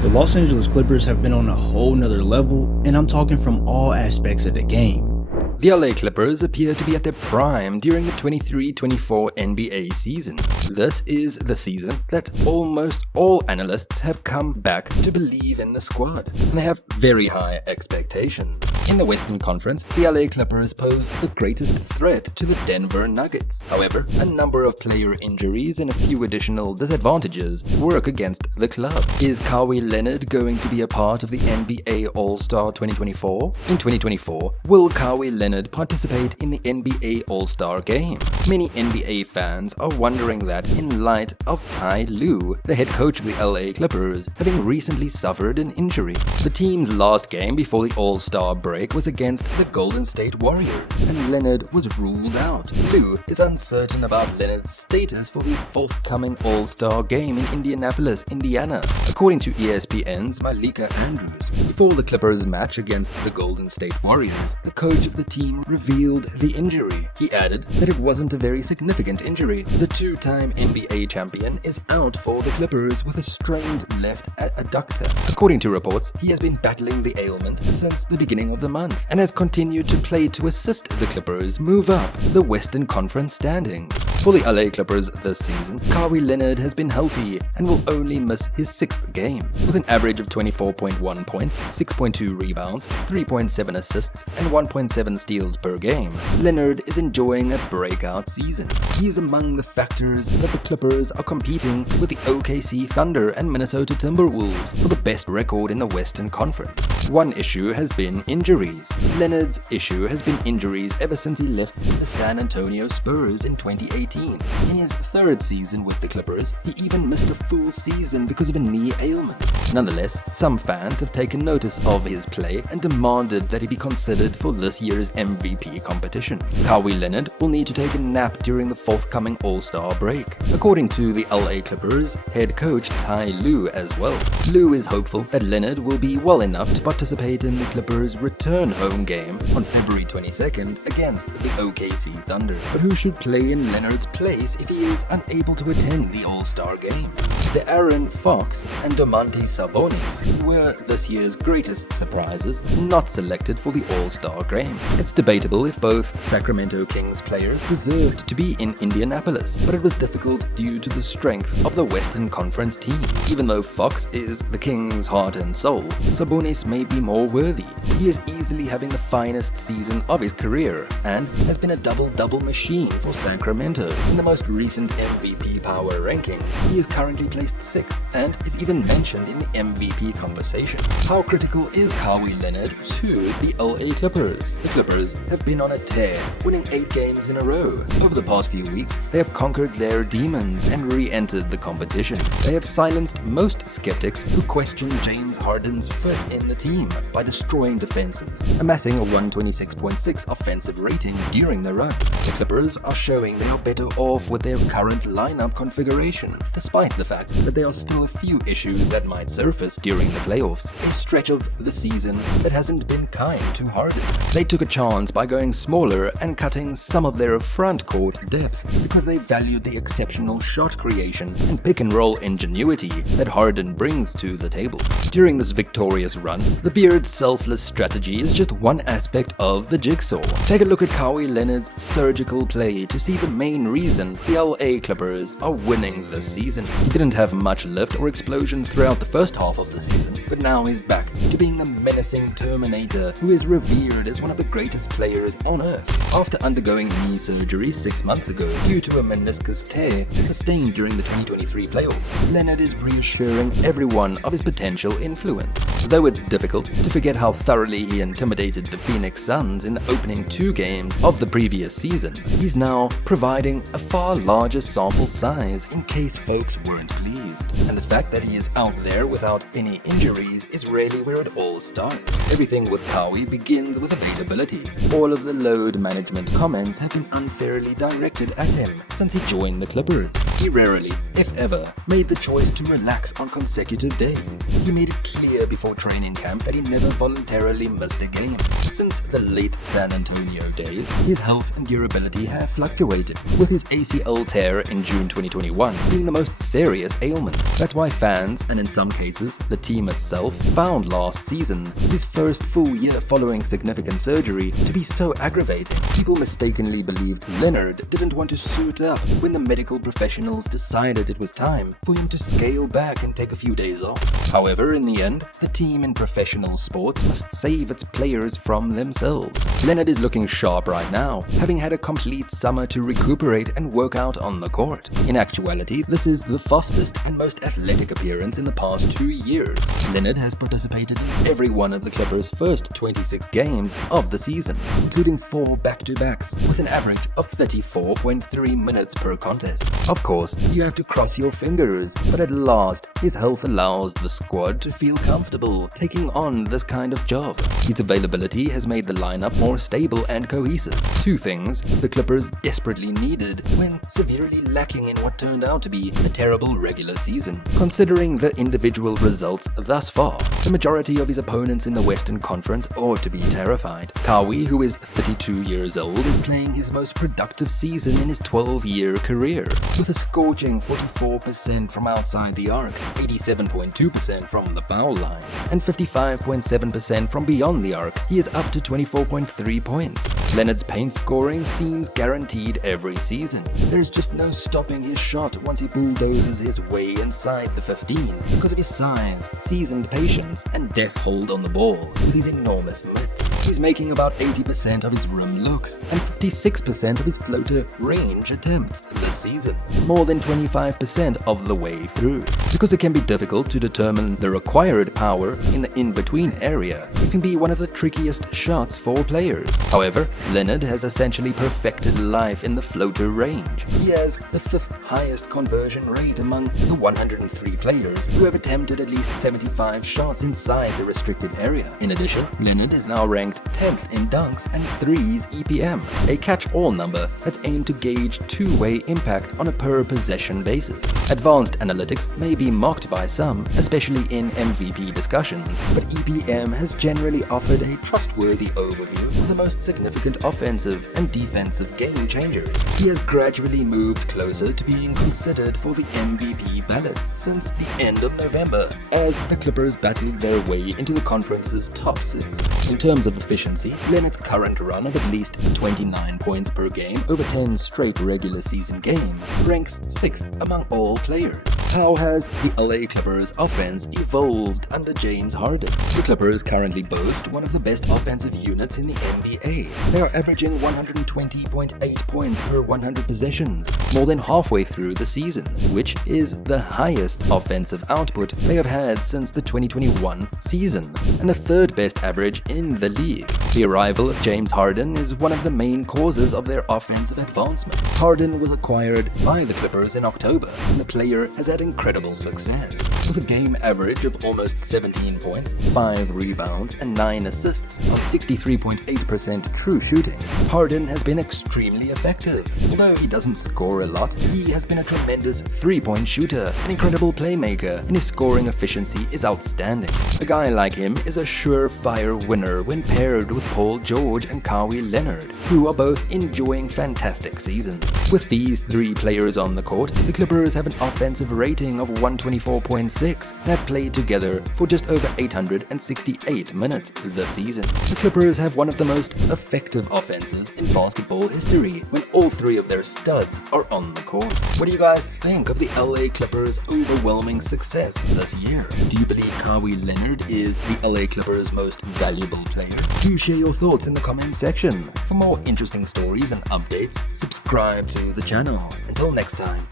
The Los Angeles Clippers have been on a whole nother level, and I'm talking from all aspects of the game. The LA Clippers appear to be at their prime during the 23-24 NBA season. This is the season that almost all analysts have come back to believe in the squad, and they have very high expectations. In the Western Conference, the LA Clippers pose the greatest threat to the Denver Nuggets. However, a number of player injuries and a few additional disadvantages work against the club. Is Kawhi Leonard going to be a part of the NBA All-Star 2024? In 2024, will Kawhi Leonard participate in the NBA All-Star game? Many NBA fans are wondering that in light of Ty Lue, the head coach of the LA Clippers, having recently suffered an injury. The team's last game before the All-Star break was against the Golden State Warriors, and Leonard was ruled out. Lue is uncertain about Leonard's status for the forthcoming All-Star game in Indianapolis, Indiana, according to ESPN's Malika Andrews. Before the Clippers match against the Golden State Warriors, the coach of the team revealed the injury. He added that it wasn't a very significant injury. The two-time NBA champion is out for the Clippers with a strained left adductor. According to reports, he has been battling the ailment since the beginning of the month and has continued to play to assist the Clippers move up the Western Conference standings. For the LA Clippers this season, Kawhi Leonard has been healthy and will only miss his 6th game. With an average of 24.1 points, 6.2 rebounds, 3.7 assists, and 1.7 steals per game, Leonard is enjoying a breakout season. He is among the factors that the Clippers are competing with the OKC Thunder and Minnesota Timberwolves for the best record in the Western Conference. One issue has been injuries. Leonard's issue has been injuries ever since he left the San Antonio Spurs in 2018. In his 3rd season with the Clippers, he even missed a full season because of a knee ailment. Nonetheless, some fans have taken notice of his play and demanded that he be considered for this year's MVP competition. Kawhi Leonard will need to take a nap during the forthcoming All-Star break, according to the LA Clippers head coach Ty Lue as well. Lue is hopeful that Leonard will be well enough to participate in the Clippers' return home game on February 22nd against the OKC Thunder. But who should play in Leonard's place if he is unable to attend the All-Star game? De'Aaron Fox and Domantas Sabonis were this year's greatest surprises, not selected for the All-Star game. It's debatable if both Sacramento Kings players deserved to be in Indianapolis, but it was difficult due to the strength of the Western Conference team. Even though Fox is the Kings' heart and soul, Sabonis may be more worthy. He is easily having the finest season of his career and has been a double-double machine for Sacramento. In the most recent MVP power rankings, he is currently placed 6th and is even mentioned in the MVP conversation. How critical is Kawhi Leonard to the LA Clippers? The Clippers have been on a tear, winning 8 games in a row. Over the past few weeks, they have conquered their demons and re-entered the competition. They have silenced most skeptics who question James Harden's fit in the team by destroying defenses, amassing a 126.6 offensive rating during the run. The Clippers are showing they are better off with their current lineup configuration, despite the fact that there are still a few issues that might surface during the playoffs. A stretch of the season that hasn't been kind to Harden. They took a chance by going smaller and cutting some of their front court depth because they valued the exceptional shot creation and pick and roll ingenuity that Harden brings to the table. During this victorious run, the Beard's selfless strategy is just one aspect of the jigsaw. Take a look at Kawhi Leonard's surgical play to see the main reason the LA Clippers are winning this season. He didn't have much lift or explosion throughout the first half of the season, but now he's back to being the menacing Terminator who is revered as one of the greatest players on earth. After undergoing knee surgery 6 months ago due to a meniscus tear sustained during the 2023 playoffs, Leonard is reassuring everyone of his potential influence. Though it's difficult to forget how thoroughly he intimidated the Phoenix Suns in the opening 2 games of the previous season, he's now providing a far larger sample size in case folks weren't pleased. And the fact that he is out there without any injuries is really where it all starts. Everything with Kawhi begins with availability. All of the load management comments have been unfairly directed at him since he joined the Clippers. He rarely, if ever, made the choice to relax on consecutive days. He made it clear before training camp that he never voluntarily missed a game. Since the late San Antonio days, his health and durability have fluctuated, with his ACL tear in June 2021 being the most serious ailment. That's why fans, and in some cases the team itself, found last season, his first full year following significant surgery, to be so aggravating. People mistakenly believed Leonard didn't want to suit up when the medical professionals decided it was time for him to scale back and take a few days off. However, in the end, the team in professional sports must save its players from themselves. Leonard is looking sharp right now, having had a complete summer to recuperate and work out on the court. In actuality, this is the fastest and most athletic appearance in the past 2 years. Leonard has participated in every one of the Clippers' first 26 games of the season, including 4 back-to-backs, with an average of 34.3 minutes per contest. Of course, you have to cross your fingers, but at last, his health allows the squad to feel comfortable taking on this kind of job. His availability has made the lineup more stable and cohesive, 2 things the Clippers desperately needed when severely lacking in what turned out to be a terrible regular season. Considering the individual results thus far, the majority of his opponents in the Western Conference ought to be terrified. Kawhi, who is 32 years old, is playing his most productive season in his 12-year career, with a scorching 44% from outside the arc, 87.2% from the foul line, and 55.7% from beyond the arc. He is up to 24.3 points. Leonard's paint scoring seems guaranteed every season. There's just no stopping his shot once he bulldozes his way inside the 15 because of his size, seasoned patience, and death hold on the ball with his enormous mitts. He's making about 80% of his rim looks and 56% of his floater range attempts this season, more than 25% of the way through. Because it can be difficult to determine the required power in the in-between area, it can be one of the trickiest shots for players. However, Leonard has essentially perfected life in the floater range. He has the 5th highest conversion rate among the 103 players who have attempted at least 75 shots inside the restricted area. In addition, Leonard is now ranked 10th in dunks and threes EPM, a catch-all number that's aimed to gauge two-way impact on a per-possession basis. Advanced analytics may be mocked by some, especially in MVP discussions, but EPM has generally offered a trustworthy overview of the most significant offensive and defensive game changers. He has gradually moved closer to being considered for the MVP ballot since the end of November, as the Clippers battled their way into the conference's top 6. In terms of efficiency, Leonard's current run of at least 29 points per game over 10 straight regular season games ranks 6th among all players. How has the LA Clippers offense evolved under James Harden? The Clippers currently boast one of the best offensive units in the NBA. They are averaging 120.8 points per 100 possessions, more than halfway through the season, which is the highest offensive output they have had since the 2021 season, and the 3rd best average in the league. The arrival of James Harden is one of the main causes of their offensive advancement. Harden was acquired by the Clippers in October, and the player has had incredible success, with a game average of almost 17 points, 5 rebounds, and 9 assists on 63.8% true shooting. Harden has been extremely effective. Although he doesn't score a lot, he has been a tremendous 3-point shooter, an incredible playmaker, and his scoring efficiency is outstanding. A guy like him is a surefire winner when paired with Paul George and Kawhi Leonard, who are both enjoying fantastic seasons. With these 3 players on the court, the Clippers have an offensive rating of 124.6 and have played together for just over 868 minutes this season. The Clippers have one of the most effective offenses in basketball history when all 3 of their studs are on the court. What do you guys think of the LA Clippers' overwhelming success this year? Do you believe Kawhi Leonard is the LA Clippers' most valuable player? Do share your thoughts in the comment section. For more interesting stories and updates, subscribe to the channel. Until next time.